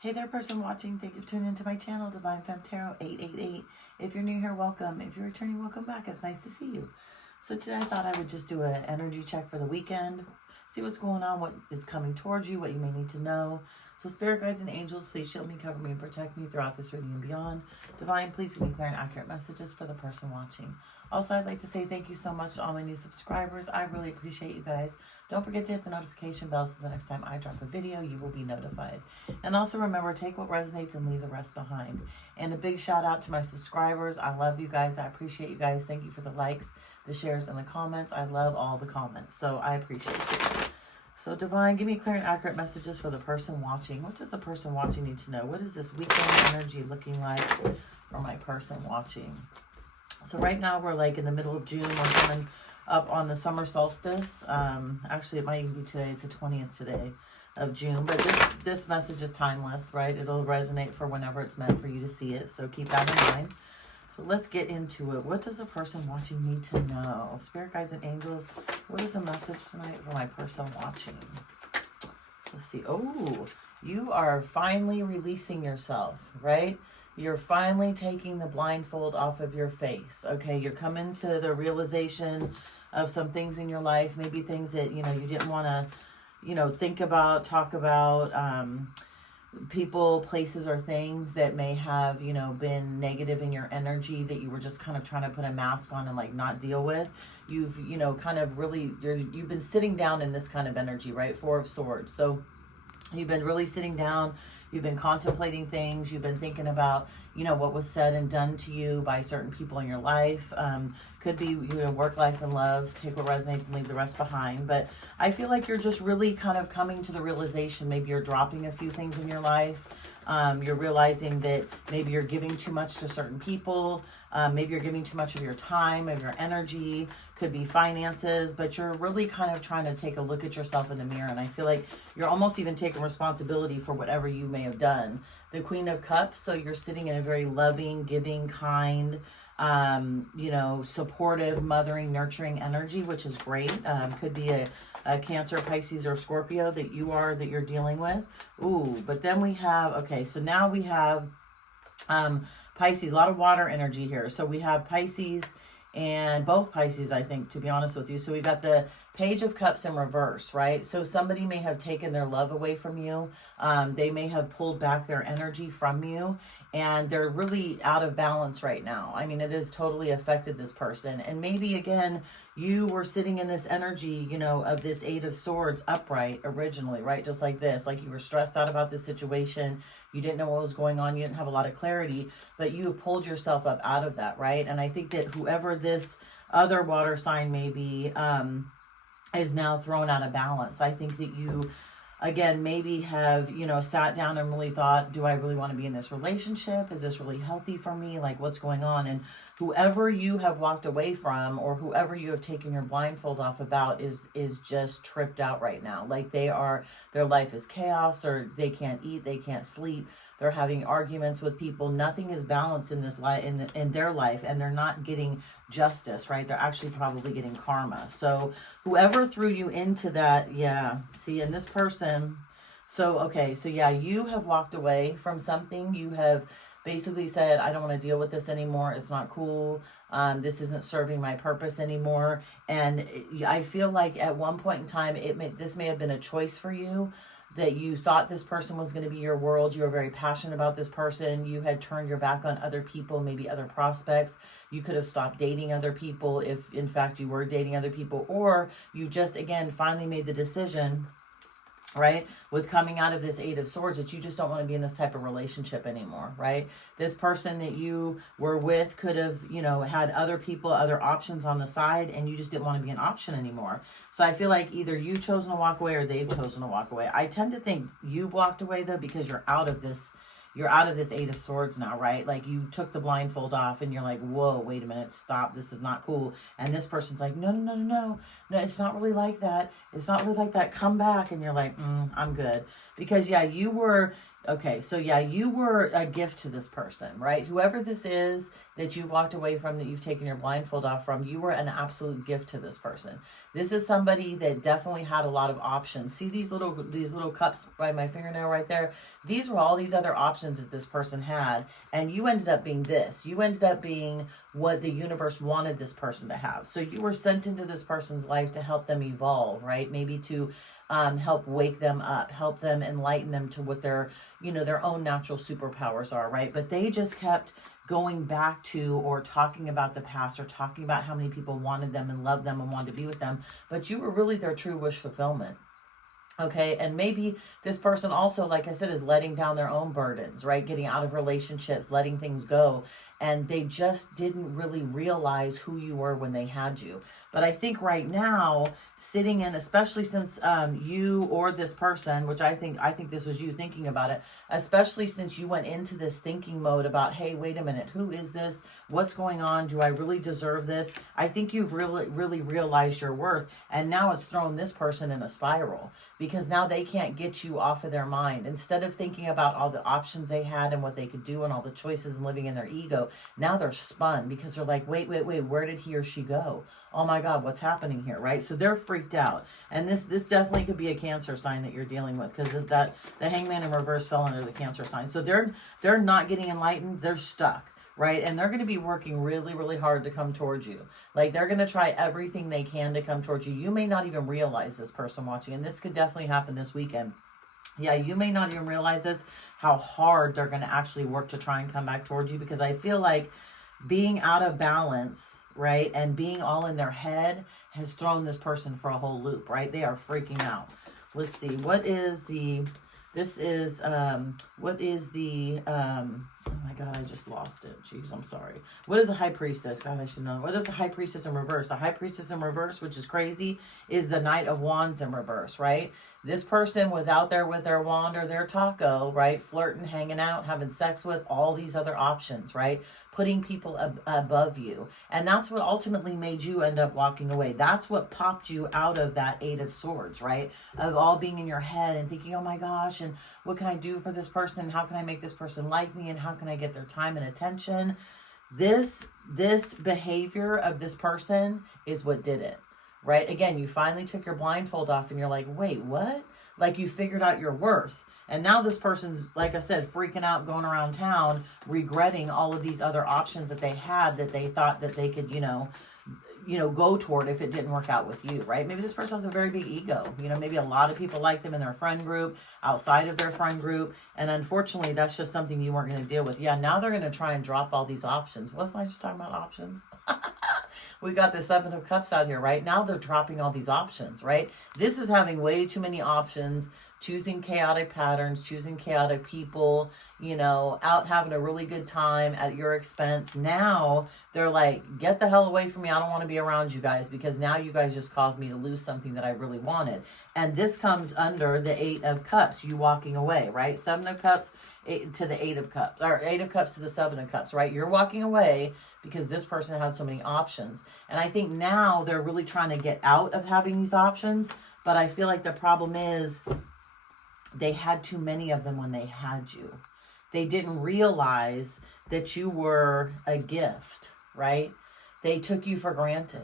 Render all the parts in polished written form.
Hey there, person watching. Thank you for tuning into my channel, Divine Femme Tarot 888. If you're new here, welcome. If you're returning, welcome back. It's nice to see you. So today I thought I would just do an energy check for the weekend. See what's going on, what is coming towards you, what you may need to know. So spirit guides and angels, please shield me, cover me, and protect me throughout this reading and beyond. Divine, please give me clear and accurate messages for the person watching. Also, I'd like to say thank you so much to all my new subscribers. I really appreciate you guys. Don't forget to hit the notification bell so the next time I drop a video, you will be notified. And also remember, take what resonates and leave the rest behind. And a big shout out to my subscribers. I love you guys. I appreciate you guys. Thank you for the likes, the shares, and the comments. I love all the comments, so I appreciate you. So Divine, give me clear and accurate messages for the person watching. What does the person watching need to know? What is this weekend energy looking like for my person watching? So right now we're like in the middle of June. We're coming up on the summer solstice. Actually, it might even be today. It's the 20th today of June. But this message is timeless, right? It'll resonate for whenever it's meant for you to see it. So keep that in mind. So let's get into it. What does a person watching need to know? Spirit guides and angels, what is a message tonight for my person watching? Let's see. Oh, you are finally releasing yourself, right? You're finally taking the blindfold off of your face. Okay, you're coming to the realization of some things in your life, maybe things that, you didn't want to, think about, talk about, people, places, or things that may have, been negative in your energy that you were just kind of trying to put a mask on and like not deal with. You've, kind of really, you've been sitting down in this kind of energy, right? Four of Swords. So you've been really sitting down. You've been contemplating things. You've been thinking about, what was said and done to you by certain people in your life. Could be, work, life, and love. Take what resonates and leave the rest behind. But I feel like you're just really kind of coming to the realization. Maybe you're dropping a few things in your life. You're realizing that maybe you're giving too much to certain people. Maybe you're giving too much of your time, of your energy. Could be finances, but you're really kind of trying to take a look at yourself in the mirror. And I feel like you're almost even taking responsibility for whatever you may have done. The Queen of Cups, so you're sitting in a very loving, giving, kind, supportive, mothering, nurturing energy, which is great. Could be a Cancer, Pisces, or Scorpio that you're dealing with. Ooh, but then we have, okay, so now we have Pisces, a lot of water energy here. So we have Pisces and both Pisces, I think, to be honest with you. So we've got the Page of Cups in reverse, right? So somebody may have taken their love away from you. They may have pulled back their energy from you, and they're really out of balance right now. I mean, it has totally affected this person. And maybe, again, you were sitting in this energy, of this Eight of Swords upright originally, right? Just like this, like you were stressed out about this situation. You didn't know what was going on. You didn't have a lot of clarity, but you pulled yourself up out of that, right? And I think that whoever this other water sign may be, is now thrown out of balance. I think that you, again, maybe have, sat down and really thought, do I really want to be in this relationship? Is this really healthy for me? Like, what's going on? And whoever you have walked away from, or whoever you have taken your blindfold off about, is just tripped out right now. Like, their life is chaos, or they can't eat, they can't sleep. They're having arguments with people. Nothing is balanced in this life, in their life, and they're not getting justice, right? They're actually probably getting karma. So whoever threw you into that, yeah. See, and this person, so, okay, so yeah, you have walked away from something. You have basically said, I don't want to deal with this anymore. It's not cool. This isn't serving my purpose anymore. And I feel like at one point in time, this may have been a choice for you, that you thought this person was going to be your world. You were very passionate about this person. You had turned your back on other people, maybe other prospects. You could have stopped dating other people if, in fact, you were dating other people. Or you just, again, finally made the decision, right, with coming out of this Eight of Swords, that you just don't want to be in this type of relationship anymore, right? This person that you were with could have, had other people, other options on the side, and you just didn't want to be an option anymore. So I feel like either you've chosen to walk away or they've chosen to walk away. I tend to think you've walked away, though, because you're out of this Eight of Swords now, right? Like, you took the blindfold off and you're like, whoa, wait a minute, stop, this is not cool. And this person's like, no, it's not really like that. It's not really like that. Come back. And you're like, I'm good. Because, yeah, you were, Okay, so yeah, you were a gift to this person, right? Whoever this is that you've walked away from, that you've taken your blindfold off from, you were an absolute gift to this person. This is somebody that definitely had a lot of options. See these little cups by my fingernail right there? These were all these other options that this person had, and you ended up being this. You ended up being what the universe wanted this person to have. So you were sent into this person's life to help them evolve, right? Maybe to help wake them up, help them enlighten them to what their own natural superpowers are, right? But they just kept going back to or talking about the past or talking about how many people wanted them and loved them and wanted to be with them. But you were really their true wish fulfillment. Okay, and maybe this person also, like I said, is letting down their own burdens, right? Getting out of relationships, letting things go. And they just didn't really realize who you were when they had you. But I think right now, sitting in, especially since you or this person, which I think this was you thinking about it, especially since you went into this thinking mode about, hey, wait a minute, who is this? What's going on? Do I really deserve this? I think you've really realized your worth. And now it's thrown this person in a spiral, because now they can't get you off of their mind. Instead of thinking about all the options they had and what they could do and all the choices and living in their ego, now they're spun, because they're like, wait, where did he or she go? Oh my God, what's happening here, right? So they're freaked out. And this definitely could be a Cancer sign that you're dealing with, because the Hangman in reverse fell under the Cancer sign. So they're not getting enlightened, they're stuck. Right? And they're going to be working really hard to come towards you. Like, they're going to try everything they can to come towards you. You may not even realize, this person watching, and this could definitely happen this weekend. Yeah, you may not even realize this, how hard they're going to actually work to try and come back towards you, because I feel like being out of balance, right, and being all in their head has thrown this person for a whole loop, right? They are freaking out. Let's see. What is the... oh my God, I just lost it. Jeez, I'm sorry. What is a High Priestess? God, I should know. What is a High Priestess in reverse? The High Priestess in reverse, which is crazy, is the Knight of Wands in reverse, right? This person was out there with their wand or their taco, right? Flirting, hanging out, having sex with all these other options, right? Putting people above you. And that's what ultimately made you end up walking away. That's what popped you out of that Eight of Swords, right? Of all being in your head and thinking, oh my gosh, and what can I do for this person? And how can I make this person like me? And how can I get their time and attention? This behavior of this person is what did it. Right? Again, you finally took your blindfold off and you're like, wait, what? Like, you figured out your worth. And now this person's, like I said, freaking out, going around town, regretting all of these other options that they had, that they thought that they could, go toward if it didn't work out with you, right? Maybe this person has a very big ego. Maybe a lot of people like them in their friend group, outside of their friend group. And unfortunately, that's just something you weren't going to deal with. Yeah, now they're going to try and drop all these options. Wasn't I just talking about options? We got the Seven of Cups out here, right? Now they're dropping all these options, right? This is having way too many options, choosing chaotic patterns, choosing chaotic people, out having a really good time at your expense. Now they're like, get the hell away from me. I don't want to be around you guys, because now you guys just caused me to lose something that I really wanted. And this comes under the Eight of Cups, you walking away, right? Seven of Cups to the Eight of Cups, or Eight of Cups to the Seven of Cups, right? You're walking away because this person has so many options. And I think now they're really trying to get out of having these options. But I feel like the problem is they had too many of them when they had you. They didn't realize that you were a gift, right? They took you for granted,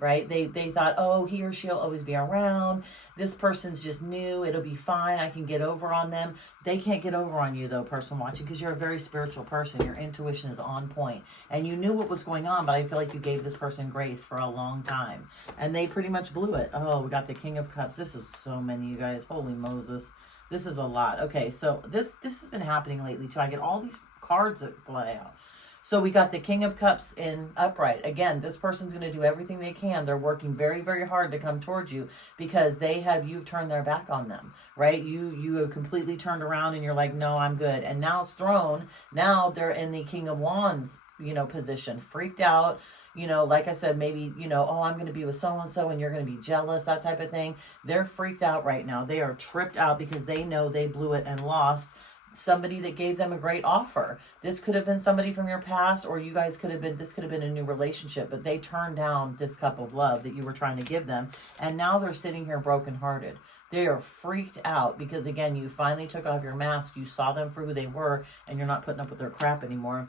right? They thought, oh, he or she'll always be around. This person's just new. It'll be fine. I can get over on them. They can't get over on you, though, person watching, because you're a very spiritual person. Your intuition is on point. And you knew what was going on, but I feel like you gave this person grace for a long time. And they pretty much blew it. Oh, we got the King of Cups. This is so many, you guys. Holy Moses. This is a lot. Okay, so this has been happening lately, too. I get all these cards that play out. So we got the King of Cups in upright. Again, this person's going to do everything they can. They're working very, very hard to come towards you, because you've turned their back on them, right? You have completely turned around and you're like, no, I'm good. And now it's thrown. Now they're in the King of Wands, position, freaked out. Like I said, maybe, oh, I'm going to be with so-and-so and you're going to be jealous, that type of thing. They're freaked out right now. They are tripped out because they know they blew it and lost somebody that gave them a great offer. This could have been somebody from your past, or you guys could have been, this could have been a new relationship, but they turned down this cup of love that you were trying to give them. And now they're sitting here brokenhearted. They are freaked out because, again, you finally took off your mask. You saw them for who they were, and you're not putting up with their crap anymore,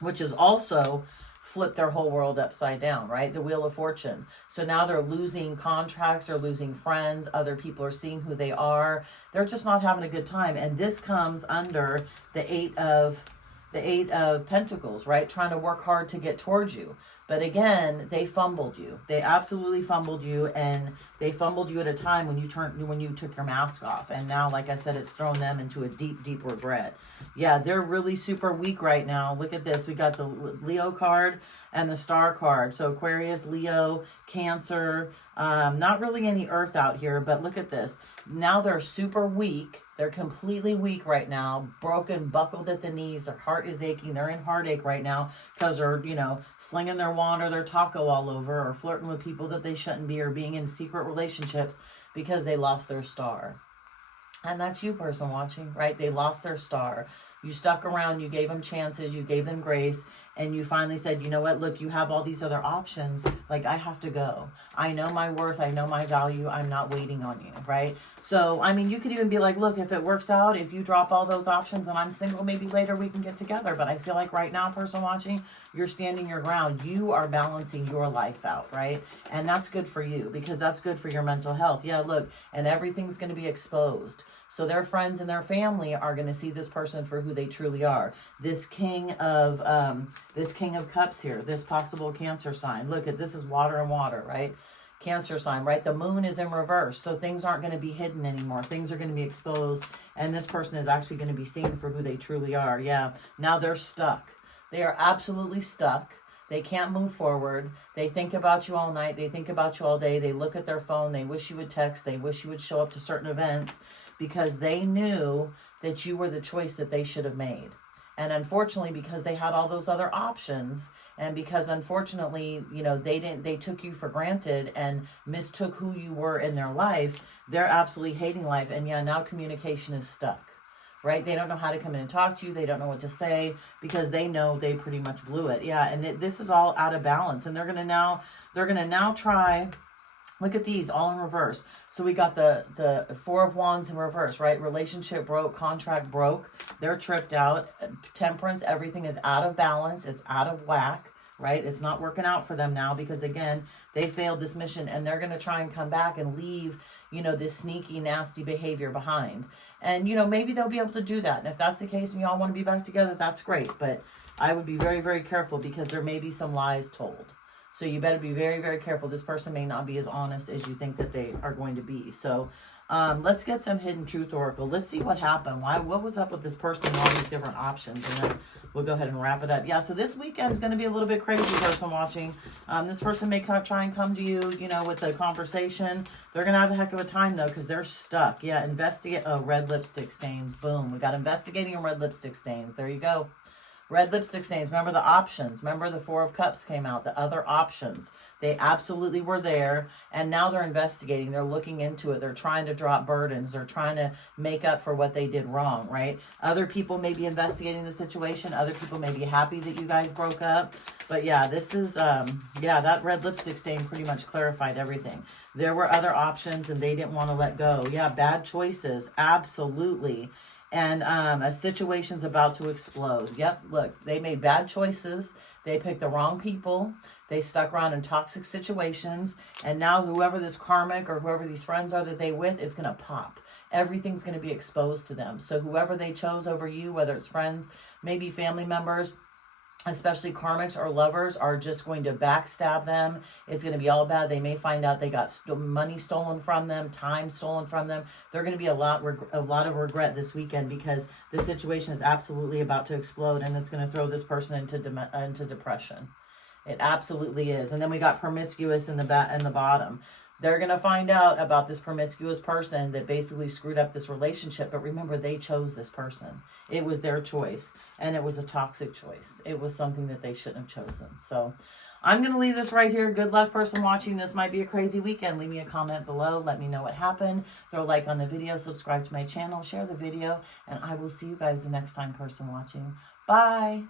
which is also flip their whole world upside down, right? The Wheel of Fortune. So now they're losing contracts, they're losing friends, other people are seeing who they are. They're just not having a good time. And this comes under the Eight of Pentacles, right? Trying to work hard to get towards you. But again, they fumbled you. They absolutely fumbled you, and they fumbled you at a time when you took your mask off. And now, like I said, it's thrown them into a deep, deep regret. Yeah, they're really super weak right now. Look at this. We got the Leo card and the Star card. So Aquarius, Leo, Cancer, not really any Earth out here, but look at this. Now they're super weak. They're completely weak right now, broken, buckled at the knees. Their heart is aching. They're in heartache right now because they're, slinging their wand or their taco all over, or flirting with people that they shouldn't be, or being in secret relationships because they lost their star. And that's you, person watching, right? They lost their star. You stuck around, you gave them chances, you gave them grace, and you finally said, you know what, look, you have all these other options. Like, I have to go. I know my worth. I know my value. I'm not waiting on you, right? So, I mean, you could even be like, look, if it works out, if you drop all those options and I'm single, maybe later we can get together. But I feel like right now, person watching, you're standing your ground. You are balancing your life out, right? And that's good for you because that's good for your mental health. Yeah, look, and everything's going to be exposed. So their friends and their family are going to see this person for who they truly are. This King of Cups here, this possible Cancer sign. Look at this is water and water, right? Cancer sign, right? The moon is in reverse. So things aren't going to be hidden anymore. Things are going to be exposed. And this person is actually going to be seen for who they truly are. Yeah. Now they're stuck. They are absolutely stuck. They can't move forward. They think about you all night. They think about you all day. They look at their phone. They wish you would text. They wish you would show up to certain events because they knew that you were the choice that they should have made. And unfortunately, because they had all those other options, and because unfortunately, they took you for granted and mistook who you were in their life, they're absolutely hating life. And yeah, now communication is stuck, right? They don't know how to come in and talk to you. They don't know what to say because they know they pretty much blew it. Yeah, and this is all out of balance. And they're gonna now try. Look at these all in reverse. So we got the Four of Wands in reverse, right? Relationship broke, contract broke. They're tripped out. Temperance, everything is out of balance. It's out of whack, right? It's not working out for them now because, again, they failed this mission and they're going to try and come back and leave, this sneaky, nasty behavior behind. And, maybe they'll be able to do that. And if that's the case and y'all want to be back together, that's great. But I would be very, very careful because there may be some lies told. So you better be very, very careful. This person may not be as honest as you think that they are going to be. So let's get some Hidden Truth Oracle. Let's see what happened. What was up with this person and all these different options? And then we'll go ahead and wrap it up. Yeah, so this weekend is going to be a little bit crazy, person watching. This person may try and come to you, with a conversation. They're going to have a heck of a time, though, because they're stuck. Yeah, investigate. Oh, red lipstick stains. Boom. We got investigating and red lipstick stains. There you go. Red lipstick stains. Remember the options. Remember the Four of Cups came out. The other options. They absolutely were there. And now they're investigating. They're looking into it. They're trying to drop burdens. They're trying to make up for what they did wrong, right? Other people may be investigating the situation. Other people may be happy that you guys broke up. But yeah, this is, that red lipstick stain pretty much clarified everything. There were other options and they didn't want to let go. Yeah, bad choices. Absolutely. And a situation's about to explode. Yep, look, they made bad choices. They picked the wrong people. They stuck around in toxic situations. And now whoever this karmic or whoever these friends are that they with, it's going to pop. Everything's going to be exposed to them. So whoever they chose over you, whether it's friends, maybe family members, especially karmics or lovers, are just going to backstab them. It's going to be all bad. They may find out they got money stolen from them, time stolen from them. They're going to be a lot of regret this weekend because the situation is absolutely about to explode and it's going to throw this person into depression. It absolutely is. And then we got promiscuous in the bottom. They're going to find out about this promiscuous person that basically screwed up this relationship. But remember, they chose this person. It was their choice. And it was a toxic choice. It was something that they shouldn't have chosen. So I'm going to leave this right here. Good luck, person watching. This might be a crazy weekend. Leave me a comment below. Let me know what happened. Throw a like on the video. Subscribe to my channel. Share the video. And I will see you guys the next time, person watching. Bye.